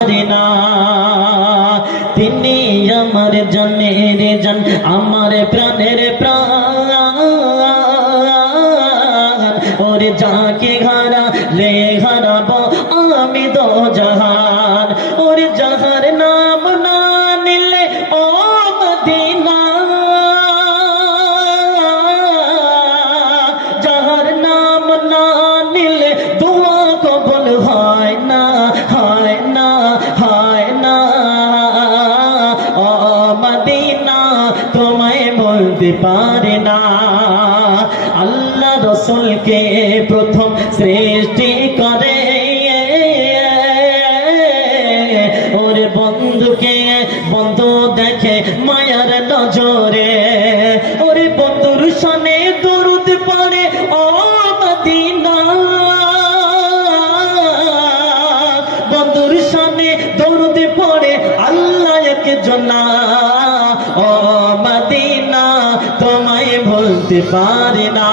না তিনি আমার জানের জান আমার প্রাণের প্রাণ ওরে যাকে হারালে হারাবো আমি দো জাহান ওরে যাহার নাম না নিলে ও মদিনা যাহার নাম না নিলে দোয়া কবুল হয় না হয় না হয় না ও মদিনা তোমায় বলতে পারে না আল্লাহ রসুলকে প্রথম সৃষ্টি করে ওরে বন্ধুকে বন্ধু দেখে মায়ার নজরে ওরে বন্ধুর সনে দরুদ পড়ে ও মদিনা বন্ধুর সনে দরুদ পড়ে আল্লাহ একজনা ও মদিনা তোমায় ভুলতে পারি না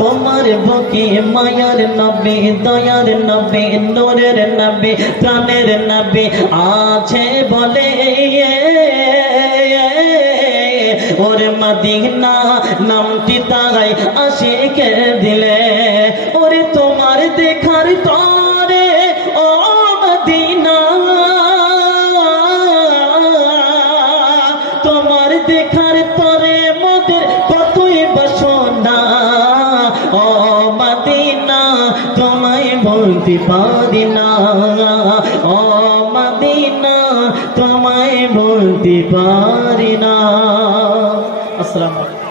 তোমার বুকে মায়ার নবী দয়ার নবী নূরের নবী প্রাণের নবী আছে বলে ওরে মদিনা নামটি তাই আশিকে দিলে ওরে তোমার দেখার তরে ও মদিনা তোমার দেখার তরে মোদের কতই বাসনা ও মদিনা তোমায় বলতে পারি না ও মদিনা তোমায় বলতে পারি না আসসালামু আলাইকুম।